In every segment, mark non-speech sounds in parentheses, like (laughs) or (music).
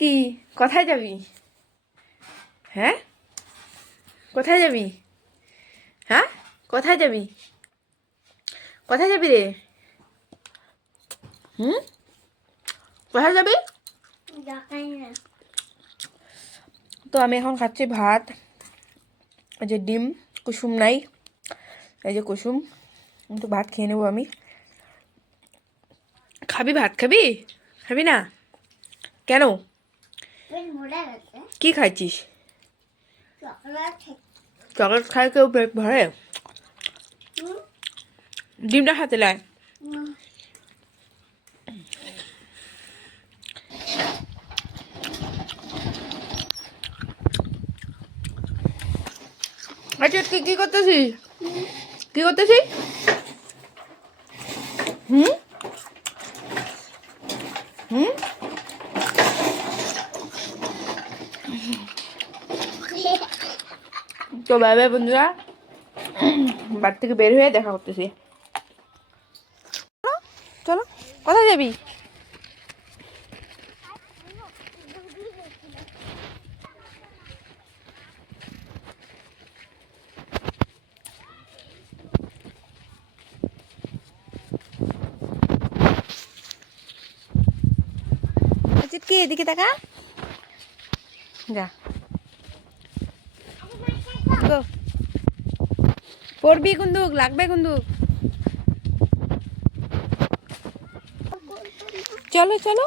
কি? কোথায় যাবি? হ্যাঁ? কোথায় যাবি? হ্যাঁ? কোথায় যাবি? কোথায় যাবি রে? হুম? কোথায় যাবি? তো আমি এখন খাচ্ছি ভাত এই যে ডিম কুসুম নাই এই যে কুসুম একটু ভাত খেয়ে নেব আমি। খাবি ভাত? খাবি? খাবি না? কেন? কি খাইছিস? চকলেট খাই কেউ পেট ভরে। ডিমটা হাতে লায় আচ্ছা তুই কি করতেছিস? কি করতেছিস? হুম হুম তো বাই বন্ধুরা। বাড়ি থেকে বের হয়ে দেখা করতেছি। চলো কোথায় যাবি? কি, এদিকে দেখা? যা। গো। পড়বি কুন্দুক লাগবে কুন্দুক। চলো চলো।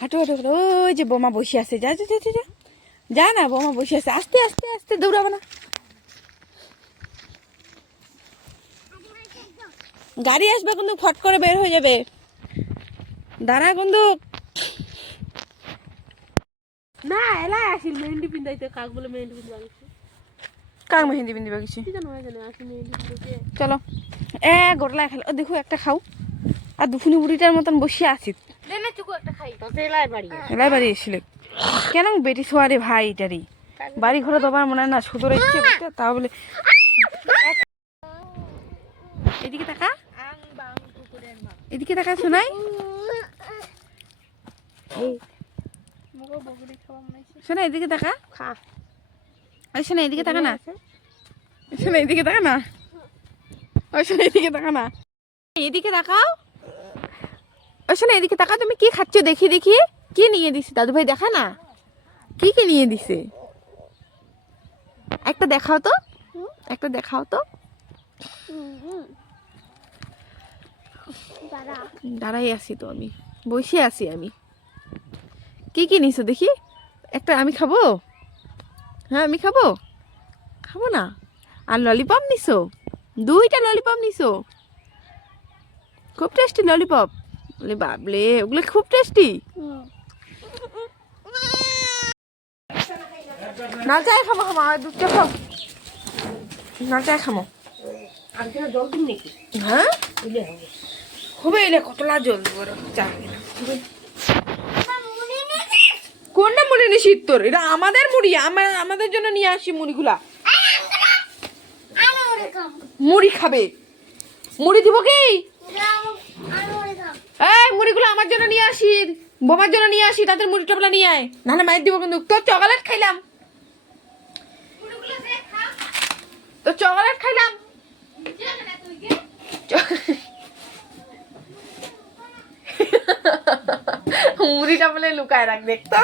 হাঁটু হাঁটো। ওই যে বোমা বসে আছে। যা যা যা, যা যা। না বোমা বসে আছে। আস্তে আস্তে আস্তে দৌড়াবো না। গাড়ি আসবে কিন্তু ফট করে বের হয়ে যাবে। দাঁড়া বন্দুক এলাই আসিল মেহেন্দি পিন্ধাইতে কাক বলে মেহেন্দি পিন্ধবা গেছে কাক মেহেন্দি পিন্দি বাগিছি কি জানো জানে আসি মেহেন্দি পিন্ধাইতে চলো এ গোটলা খেলো ও দেখো একটা খাও আর দুফুনি বুড়িটার মতন বসে আছি দে না চুকু একটা খাই তাতে এলাই বাড়ি এলাই বাড়ি এসেছিলে কেন বেটি ছোয়ারে ভাই এটারই বাড়ি ঘরে তোমার মনে হয় না সুতোর ইচ্ছে করতে তা বলে এদিকে তাকা এদিকে তাকা শোনাই মুগো বগরি খাওয়া মনে হচ্ছে শোনা এদিকে তাকা খা। ওই শোনা এদিকে তাকা না। শোনা এদিকে তাকা না। ওই শোনা এদিকে তাকা না। এদিকে তাকাও ওই শোনা এদিকে তাকাও তুমি কি খাচ্ছ? দেখি দেখি। কি নিয়ে দিছে? দাদু ভাই দেখা না? কি কি নিয়ে দিছে? একটা দেখাও তো। একটা দেখাও তো। দাঁড়াই আছি তো আমি। বসে আছি আমি। কি কি নিছো দেখি? একটা আমি খাব? হ্যাঁ আমি খাব। খাব না। আর ললিপপ নিছো? দুইটা ললিপপ নিছো? খুব টেস্টি ললিপপ বলে, বাবলে, ওগুলো খুব টেস্টি না চাই খামো খামো আর দুধ চা খাও না চাই খামো হ্যাঁ? হবে এলে, কতলা জল দেবো চা তোর? এটা আমাদের মুড়ি, আমার আমাদের জন্য নিয়ে আসি মুড়িগুলা। মুড়ি খাবে। মুড়ি দিব কি? মুড়িগুলো আমার জন্য নিয়ে আসি। বোমার জন্য নিয়ে আসি, তাদের মুড়ি টপলা নিয়ে আয়। না না মায়ের দিব কিন্তু তোর চকলেট খাইলাম। তো চকলেট খাইলাম। মুড়িটা বলে লুকায় রাখ দেখতো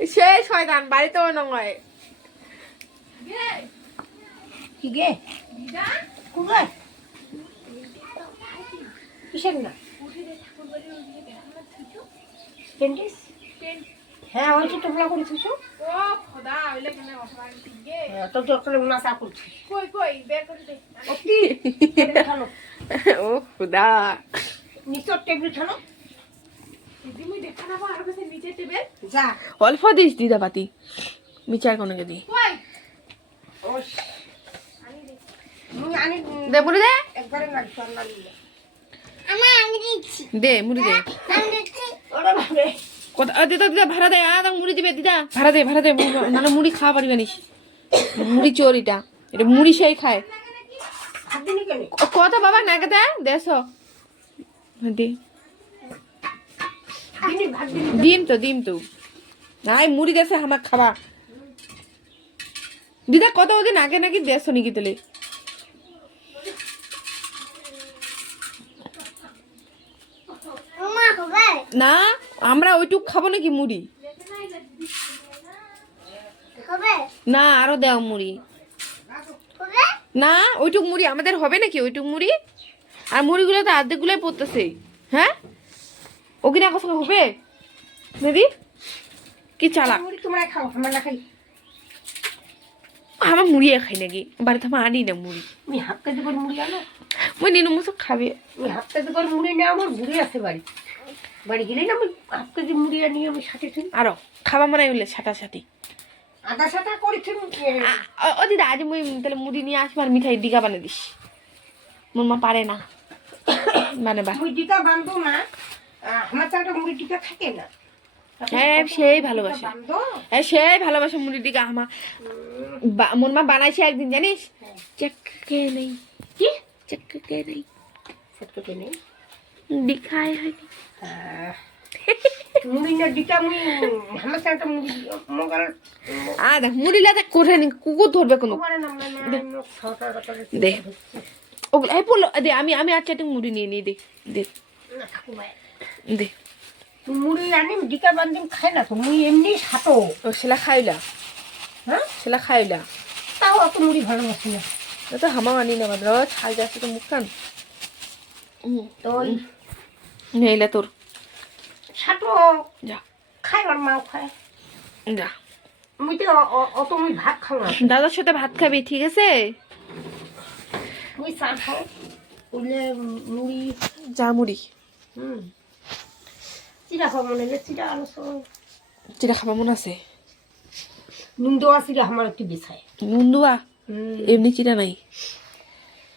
সেই শয়তান বাড়িতেও নয়। কি গে? কুগে কিসের না? পেন্টিস হ্যাঁ ওই করে থুছো ও খোদা ওইলে কেন অসমান গে তো তো করে উনা সা করছি। কই কই বের করে দে ও কি (laughs) ও খোদা। নিচর টেবিল খালো দিদি দেখা না আর কাছে নিচে টেবিল যা অল্প দিস দিদা পাতি বিচার কোনো যদি দে। মুড়ি দে মুড়ি দে। ওরে বাবা কত আ, দিদা দিদা ভাড়া দে আ তাক মুড়ি দিবে দিদা। ভাড়া দে ভাড়া দে নাহলে মুড়ি খাওয়া পারিবে নিস মুড়ি চোর এটা এটা মুড়ি সেই খায়। কত? বাবা না দেশ দে। ডিম তো ডিম তো। নাই মুড়ি দেশে আমার দিদা কত দিন আগে নাকি দেশো নাকি হবে? না আমরা ওইটুক খাব নাকি মুড়ি? না আরও দেও মুড়ি। না ওইটুক মুড়ি আমাদের হবে নাকি ওইটুক মুড়ি? আর মুড়িগুলো তো অর্ধেকগুলোই পড়তেছে। হ্যাঁ? ও কিনা কথা হবে? দিদি কি চালা মুড়ি তোমরা খাও আমরা না খাই। আমার মুড়িয়ে খাই নাকি? বাড়িতে আমার আনি না মুড়ি। তুমি হাফ কেজি করে মুড়ি আনো। মই নিনু মুসো খাবে। তুমি হাফ কেজি করে মুড়ি নেওয়া আমার ঘুরে আছে বাড়ি। বাড়ি গেলেই না আমি হাফ কেজি মুড়ি নিয়ে আমি সাথে থুই আরও খাবা মনে হইলে ছাটা ছাটি আদা সাদা করে থুই আ- ও- দিদা আজ মুই তাহলে মুড়ি নিয়ে আসব আর মিঠাই ডিগা বানিয়ে দিস। মোর মা পারে না। মানে বা মুড়ি টিকা বান্ধো না। আমার তো একটা মুড়ি টিকা থাকে না। হ্যাঁ সেই ভালোবাসে। হ্যাঁ সেই ভালোবাসে মুড়ি ডিগা আমার মোর মা বানাইছে একদিন জানিস? চেককে নেই। কি? চেককে নেই। মুড়ি না দেখ কুকুর ধরবে কোনো? দে। ওগুলো আমি আমি আর চারটে মুড়ি নিয়ে নিই দে দে। দে। মুড়ি আনি ডিকা বান্ধিম খাই না তো মুড়ি এমনি সাতো ও সেলা খাইলা? হ্যাঁ? সেলা খাইলা? তাও অত মুড়ি না। তো হামা আনি না যাচ্ছে তো মুখ কান তো নেইলা তোর। যা। খাই আর মাও খায়। যা। মুই তো অত মুই ভাত খাও না। দাদার সাথে ভাত খাবি ঠিক আছে? মুই চা খাও। উঠলে মুড়ি। যা মুড়ি। হুম। চিরা খাও মনে হলে চিরা আলো মন আছে? নুন দেওয়া চিরা আমার একটু বেছায় নুন এমনি চিরা নাই?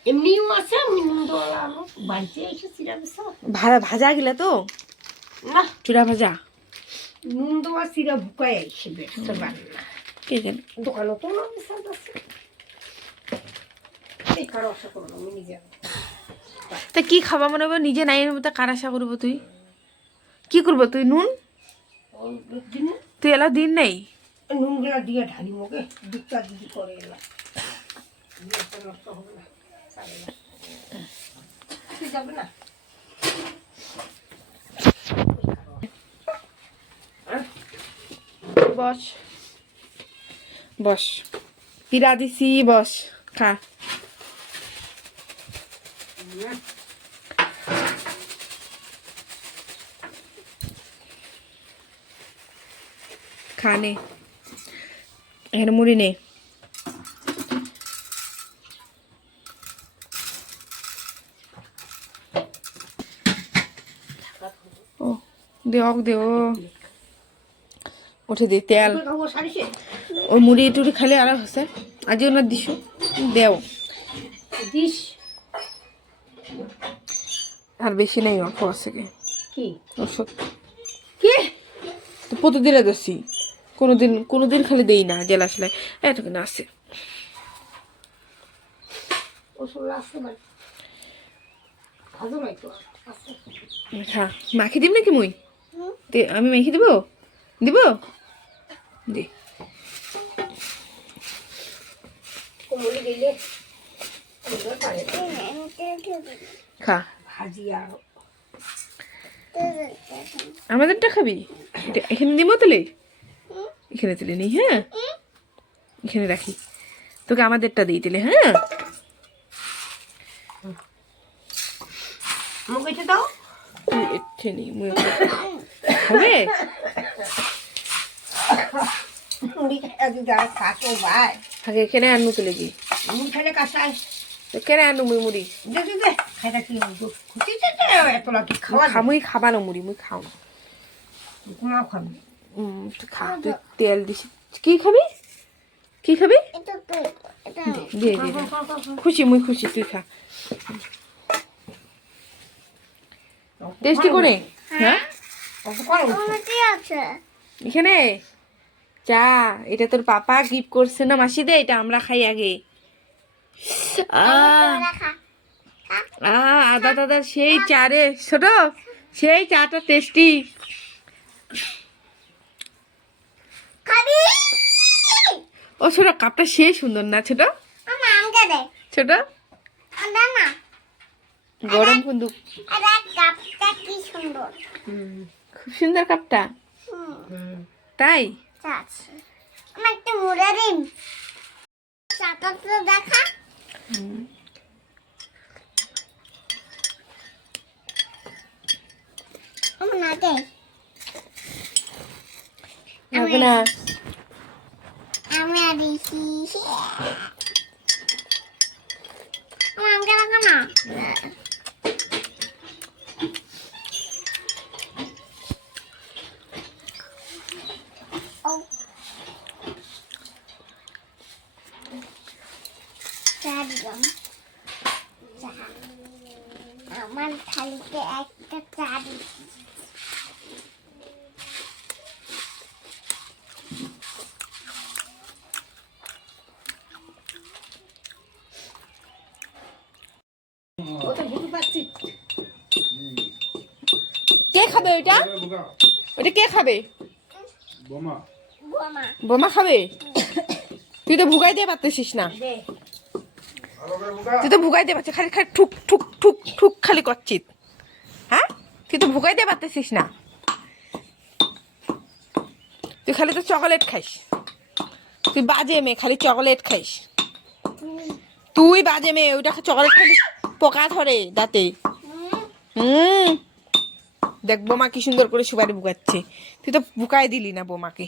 এমনিও আছে বাড়িতে এসে চিরা বেছা ভাজা ভাজা গিলা তো? না। চূড়া ভাজা? নুন দেওয়া চিরা ভুকায় এসে কে জানে? দোকানও তো না আছে। এই কারও আশা করো আমি নিজে তা কি খাবা মনে হবে নিজে নাই মতো কার আশা করব তুই? কি করব তুই? নুন? তুই এলা দিন নেই? নুনগুলা দিয়ে ঢালি দিদি করে এলাম। যাবে না? বস। বস। পিরা দিছি বস। খা। খা নে এখানে মুড়ি নে ও দেওক দেও উঠে দে তেল মুড়ি টুড়ি খালে আর হচ্ছে আজি ওনার দিছো দেও দিস আর বেশি নেই অল্প আছে কি? ওষুধ কি? তো প্রতিদিনে দোষী কোনোদিন কোনোদিন খালি দেই না জেলা সেলাই ভালো নাই। আছে। হ্যাঁ মাখি দিব নাকি মুই? আমি মেখে দিব? দিব? দে। খা। আমাদেরটা খাবি? এখানে দিব তাহলে? এখানে তুলে নিই হ্যাঁ? এখানে রাখি। তোকে আমাদেরটা দিই তাহলে হ্যাঁ? দাও। তুই হবে? আগে এখানে আনু তুলে কাঁচায় কেন আনু মুই মুড়ি দে দে দে। খাইটা খুশি এত লাঠি খাওয়া খা খাবা না মুড়ি মুই খাও না। খাবি খা। তুই তেল দিস। কি খাবি? কি খাবি? দে দে। খুশি মুই খুশি তুই খা। টেস্টি করে? হ্যাঁ। এখানে? চা এটা তোর পাপা গিফট করছে না মাসি দে এটা আমরা খাই আগে। আদা দাদা সেই চা রে ছোট। সেই চাটা টেস্টি ও ছোট কাপটা সে সুন্দর না ছোট? ছোট? গরম কিন্তু আদা কাপটা কি সুন্দর। খুব সুন্দর কাপটা। তাই? একটা মুড়ে দিন। দেখা। আমার না দে। হবে না আমি আর দিছি আমার আমাকে দেখা না ও চা দিলাম চা আমার থালিতে একটা চা দিচ্ছি ও তো বুঝতে পারছি কে খাবে ওইটা? ওইটা কে খাবে? বোমা। বোমা। খাবে? তুই তো ভুগাই দিয়ে পারতেছিস না। তুই তো ভুগাই দিয়ে পারছিস খালি খালি ঠুক ঠুক ঠুক ঠুক খালি করছিস। হ্যাঁ? তুই তো ভুগাই দিয়ে পারতেছিস না। তুই খালি তো চকলেট খাইস। তুই বাজে মেয়ে খালি চকলেট খাইস। তুই বাজে মেয়ে ওইটা চকলেট খালি পোকা ধরে দাঁতে। হুম। দেখ বোমা কি সুন্দর করে সুপারি বুকাচ্ছে। তুই তো বুকাই দিলি না বোমাকে।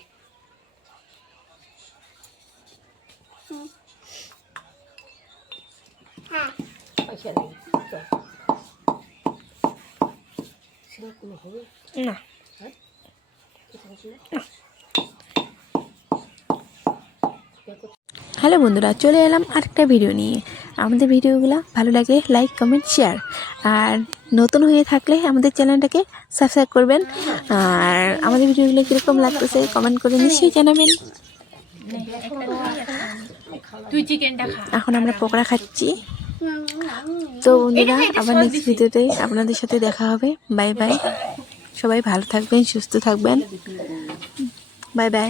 না। হ্যালো বন্ধুরা, চলে এলাম আরেকটা ভিডিও নিয়ে। আমাদের ভিডিওগুলো ভালো লাগে লাইক কমেন্ট শেয়ার আর নতুন হয়ে থাকলে আমাদের চ্যানেলটাকে সাবস্ক্রাইব করবেন। আর আমাদের ভিডিওগুলো কীরকম লাগতেছে কমেন্ট করে নিশ্চয়ই জানাবেন। তুই চিকেনটা এখন আমরা পকোড়া খাচ্ছি। তো বন্ধুরা আবার নেক্সট ভিডিওতে আপনাদের সাথে দেখা হবে। বাই বাই সবাই ভালো থাকবেন সুস্থ থাকবেন। Bye bye